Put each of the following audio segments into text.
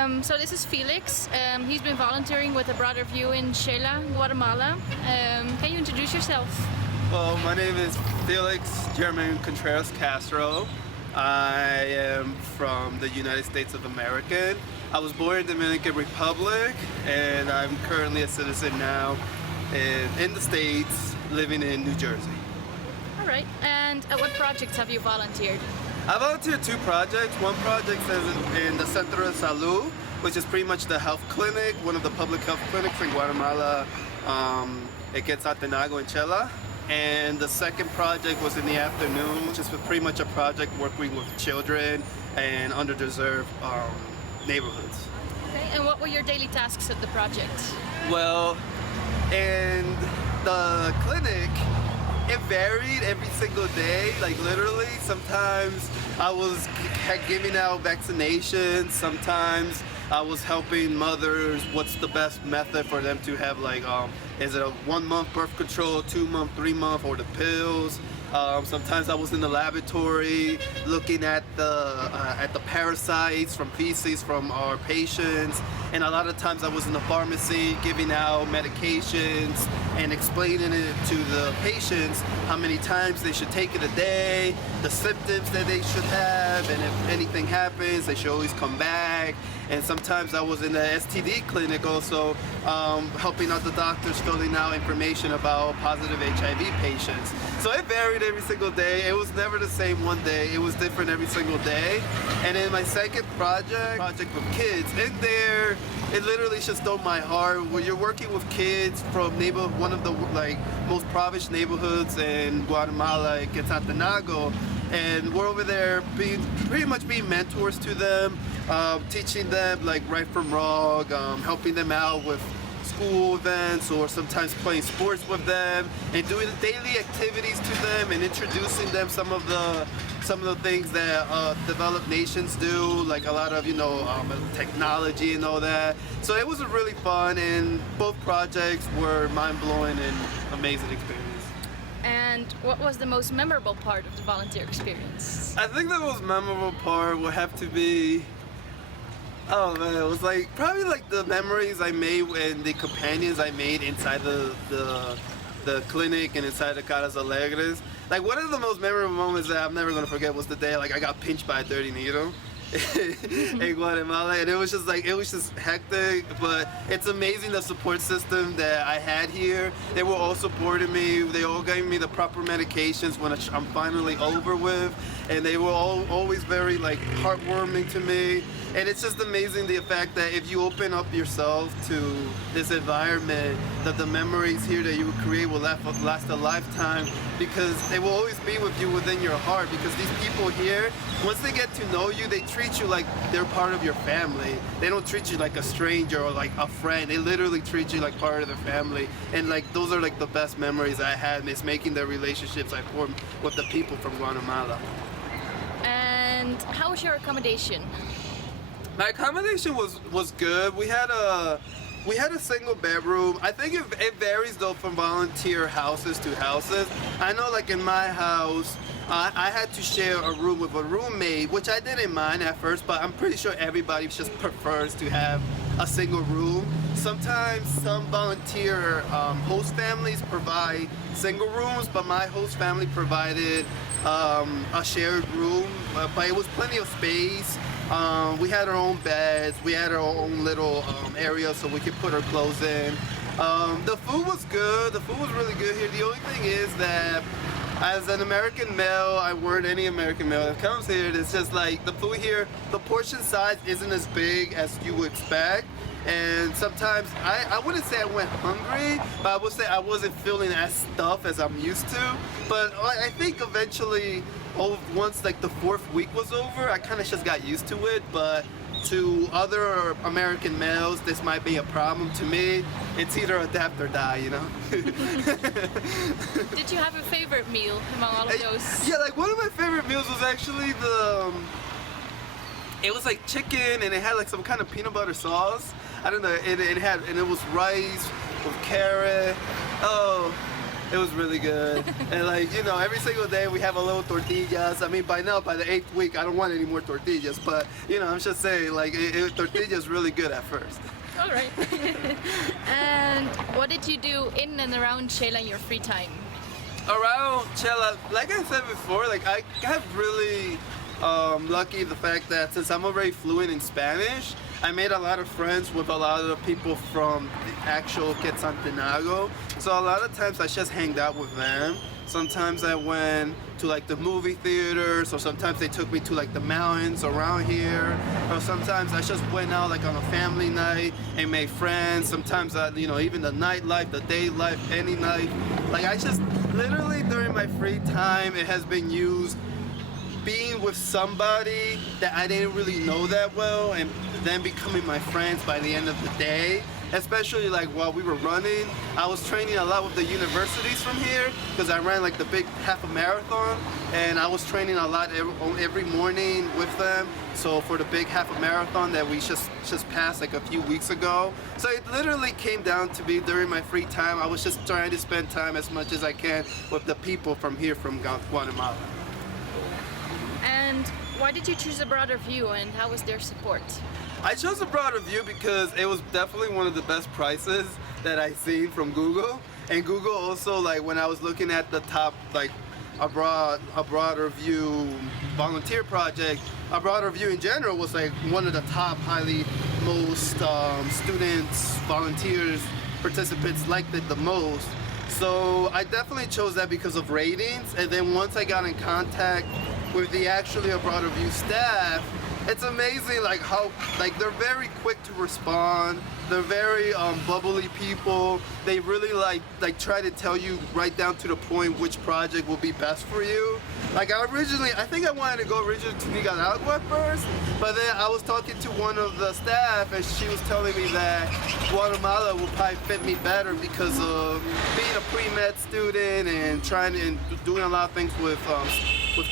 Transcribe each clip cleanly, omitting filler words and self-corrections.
So this is Felix. He's been volunteering with Abroaderview in Xela, Guatemala. Can you introduce yourself? Well, my name is Felix German Contreras Castro. I am from the United States of America. I was born in Dominican Republic, and I'm currently a citizen now in the States, living in New Jersey. All right. And at what projects have you volunteered? I volunteered 2 projects. One project is in the Centro de Salud, which is pretty much the health clinic, one of the public health clinics in Guatemala. It gets Accommodation in Xela. And the second project was in the afternoon, which is pretty much a project working with children and underdeserved neighborhoods. Okay. And what were your daily tasks at the project? Well, in the clinic, it varied every single day, like literally. Sometimes I was giving out vaccinations, sometimes I was helping mothers, what's the best method for them to have, like, is it a 1-month birth control, 2-month, 3-month, or the pills? Sometimes I was in the laboratory looking at the parasites from feces from our patients, and a lot of times I was in the pharmacy giving out medications and explaining it to the patients how many times they should take it a day, the symptoms that they should have, and if anything happens, they should always come back. And sometimes I was in the STD clinic also, helping out the doctors filling out information about positive HIV patients. So it varied every single day. It was never the same one day. It was different every single day. And in my second project with kids, in there, it literally just stole my heart. When you're working with kids from one of the most impoverished neighborhoods in Guatemala, it gets Atanago, and we're over there pretty much being mentors to them, teaching them like right from wrong, helping them out with school events or sometimes playing sports with them and doing daily activities to them and introducing them some of the things that developed nations do, like a lot of technology and all that. So it was a really fun, and both projects were mind-blowing and amazing experience. And what was the most memorable part of the volunteer experience? I think the most memorable part would have to be, oh man, it was probably the memories I made and the companions I made inside the clinic and inside the Caras Alegres. Like, one of the most memorable moments that I'm never gonna forget was the day I got pinched by a dirty needle in Guatemala, and it was just hectic, but it's amazing the support system that I had here. They were all supporting me. They all gave me the proper medications when I'm finally over with, and they were always very heartwarming to me. And it's just amazing the fact that if you open up yourself to this environment, that the memories here that you would create will last a lifetime, because they will always be with you within your heart, because these people here, once they get to know you, they treat you like they're part of your family. They don't treat you like a stranger or like a friend. They literally treat you like part of their family. And those are the best memories I had, is making the relationships I formed with the people from Guatemala. And how was your accommodation? My accommodation was good. We had a single bedroom. I think it varies though from volunteer houses to houses. I know in my house, I had to share a room with a roommate, which I didn't mind at first, but I'm pretty sure everybody just prefers to have a single room. Sometimes some volunteer host families provide single rooms, but my host family provided a shared room, but it was plenty of space. We had our own beds, we had our own little area so we could put our clothes in. The food was good, the food was really good here. The only thing is that as an American male, I weren't any American male that comes here, it's just the food here, the portion size isn't as big as you would expect. And sometimes, I wouldn't say I went hungry, but I would say I wasn't feeling as stuffed as I'm used to. But I think eventually, once the 4th week was over, I kind of just got used to it. But to other American males, this might be a problem. To me, it's either adapt or die, you know? Did you have a favorite meal among all of those? Yeah, one of my favorite meals was actually it was chicken, and it had some kind of peanut butter sauce. I don't know, and it was rice with carrot. Oh, It was really good. And like, you know, every single day we have a little tortillas. I mean, by now, by the 8th week, I don't want any more tortillas, but you know, I'm just saying, like, tortillas really good at first. All right. And what did you do in and around Xela in your free time? Around Xela, like I said before, like I got really lucky the fact that since I'm already fluent in Spanish, I made a lot of friends with a lot of the people from the actual Quetzaltenango. So a lot of times I just hanged out with them. Sometimes I went to like the movie theaters, or sometimes they took me to like the mountains around here, or sometimes I just went out like on a family night and made friends. Sometimes you know, even the nightlife, the day life, any night. Like I just literally during my free time, it has been used being with somebody that I didn't really know that well and then becoming my friends by the end of the day. Especially like while we were running, I was training a lot with the universities from here because I ran like the big half a marathon, and I was training a lot every morning with them. So for the big half a marathon that we just passed like a few weeks ago. So it literally came down to be during my free time, I was just trying to spend time as much as I can with the people from here from Guatemala. And why did you choose abroaderview, and how was their support? I chose abroaderview because it was definitely one of the best prices that I seen from Google. And Google also, like when I was looking at the top like abroaderview volunteer project, abroaderview in general was like one of the top most students, volunteers, participants liked it the most. So I definitely chose that because of ratings. And then once I got in contact with the actually abroaderview staff, it's amazing like how like they're very quick to respond. They're very bubbly people. They really like try to tell you right down to the point which project will be best for you. Like I think I wanted to go originally to Nicaragua first, but then I was talking to one of the staff and she was telling me that Guatemala will probably fit me better because of being a pre-med student and doing a lot of things with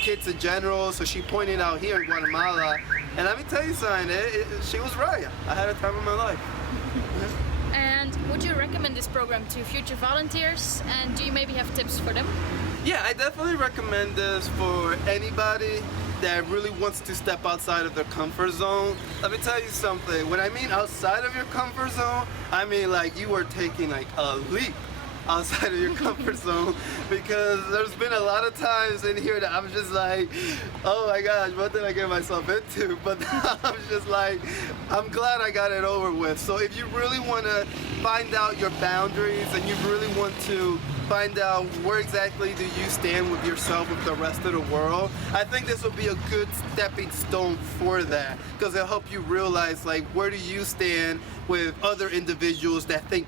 kids in general. So she pointed out here in Guatemala, and let me tell you something, she was right. I had a time of my life. And would you recommend this program to future volunteers, and do you maybe have tips for them? Yeah, I definitely recommend this for anybody that really wants to step outside of their comfort zone. Let me tell you something, when I mean outside of your comfort zone, I mean like you are taking like a leap outside of your comfort zone, because there's been a lot of times in here that I'm just like, oh my gosh, what did I get myself into? But I'm just like, I'm glad I got it over with. So if you really want to find out your boundaries and you really want to find out where exactly do you stand with yourself with the rest of the world, I think this will be a good stepping stone for that, because it'll help you realize like where do you stand with other individuals that think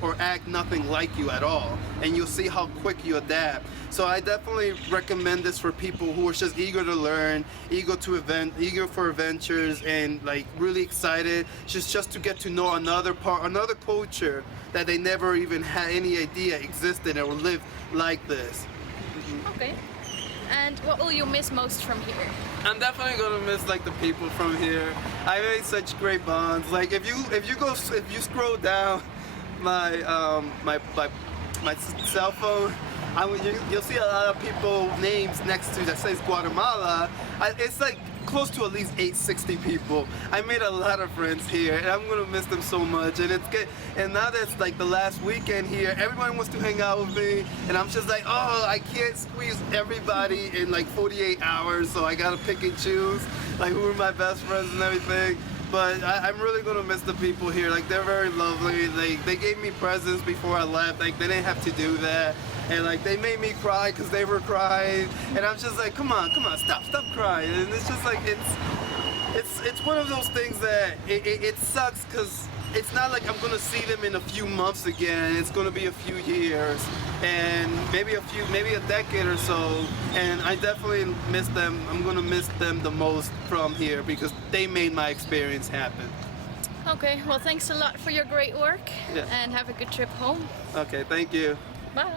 or act nothing like you at all, and you'll see how quick you adapt. So I definitely recommend this for people who are just eager to learn, eager for adventures, and like really excited just to get to know another culture that they never even had any idea existed or lived like this. Okay. And what will you miss most from here? I'm definitely gonna miss like the people from here. I made such great bonds. Like if you scroll down my cell phone, you'll see a lot of people names next to that says Guatemala. It's like close to at least 860 people. I made a lot of friends here, and I'm gonna miss them so much. And it's good. And now that's like the last weekend here, everybody wants to hang out with me, and I'm just like, oh, I can't squeeze everybody in like 48 hours, so I gotta pick and choose like who are my best friends and everything. But I'm really gonna miss the people here. Like they're very lovely. They gave me presents before I left. Like they didn't have to do that. And like they made me cry because they were crying. And I'm just like, come on, stop crying. And it's just like it's one of those things that it sucks because it's not like I'm gonna see them in a few months again. It's gonna be a few years, and maybe a decade or so. And I definitely miss them. I'm gonna miss them the most from here because they made my experience happen. Okay, well thanks a lot for your great work, yeah. And have a good trip home. Okay, thank you. Bye.